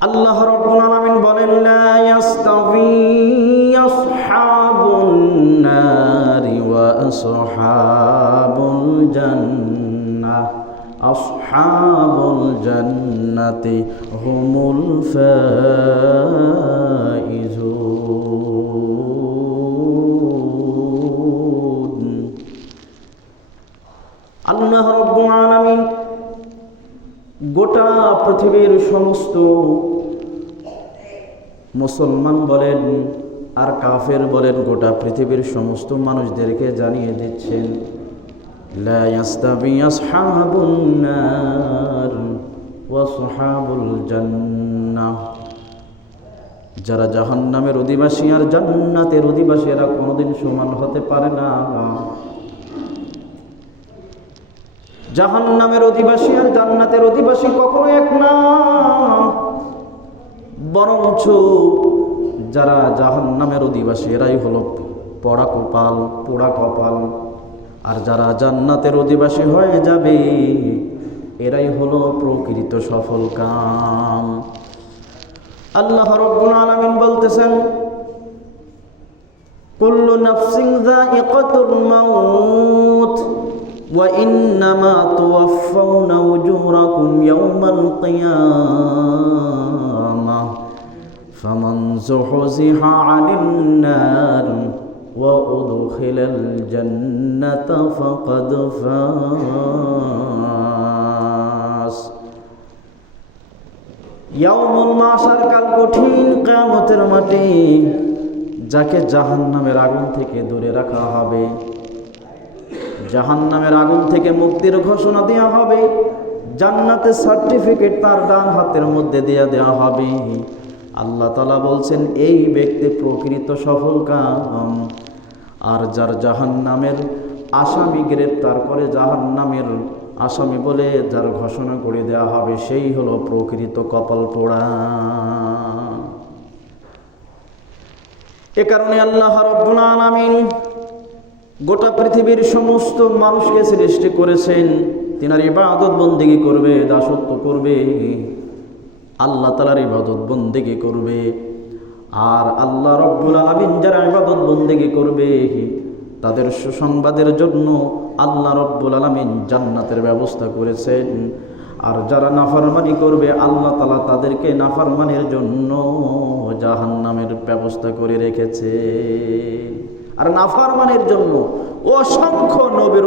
আল্লাহ রাব্বুল আলামিন বলেন, লা ইয়াস্তাবি আসহাবুন নারি ওয়া আসহাবুল জান্নাহ, আসহাবুল জান্নাতি হুমুল ফাইজুন। আল্লাহ রাব্বুল আলামিন গোটা পৃথিবীর সমস্ত মুসলমান বলেন আর কাফের বলেন, গোটা পৃথিবীর সমস্ত মানুষদেরকে জানিয়ে দিচ্ছেন, লা ইয়াস্তাবি আসহাবুন নার ওয়া আসহাবুল জান্নাহ। যারা জাহান্নামের অধিবাসী আর জান্নাতের অধিবাসী এরা কোনোদিন সমান হতে পারে না। জাহান্নামের অধিবাসী আর জান্নাতের অধিবাসী কখনো এক না, বরঞ্চ যারা জাহান্নামের অধিবাসী এরাই হলো পোড়া কপাল, আর যারা জান্নাতের অধিবাসী হয়ে যাবে এরাই হলো প্রকৃত সফল কাম। আল্লাহ রাব্বুল আলামিন বলতেছেন, কুল্লু নাফসিন যায়িকাতুল মাউত ওয়া ইন্নামা তুওয়াফাউনা উজুরাকুম ইয়াওমাল কিয়ামাহ ফামান যুহজিহা আনিন নার ওয়া উদখিলাল জান্নাতা ফাকাদ ফাজ। ইয়াউমুল মাশার, কাল কঠিন কিয়ামতের মাঠে যাকে জাহান্নামের আগুন থেকে দূরে রাখা হবে, জাহান্নামের আগুন থেকে মুক্তির ঘোষণা দেওয়া হবে, জান্নাতের সার্টিফিকেট তার ডান হাতের মধ্যে দিয়ে দেওয়া হবে। আল্লাহ তাআলা বলছেন, এই ব্যক্তি প্রকৃত সফল কাম। আর যার জাহান্নামের আসামি গ্রেপ্তার করে জাহান্নামের আসামি বলে যার ঘোষণা করে দেওয়া হবে, সেই হলো প্রকৃত কপাল পোড়া। এ কারণে আল্লাহ রাব্বুল আলামিন গোটা পৃথিবীর সমস্ত মানুষকে সৃষ্টি করেছেন, তিনার ইবাদত বন্দেগী করবে, দাসত্ব করবে, আল্লাহ তাআলার ইবাদত বন্দেগী করবে। আর আল্লাহ রাব্বুল আলামিন যারা ইবাদত বন্দেগী করবে তাদের সুসংবাদের জন্য আল্লাহ রাব্বুল আলামিন জান্নাতের ব্যবস্থা করেছেন। আর যারা নাফরমানি করবে আল্লাহ তাআলা তাদেরকে নাফরমানির জন্য জাহান্নামের ব্যবস্থা করে রেখেছে। আর নাফরমানির জন্য অসংখ্য নবী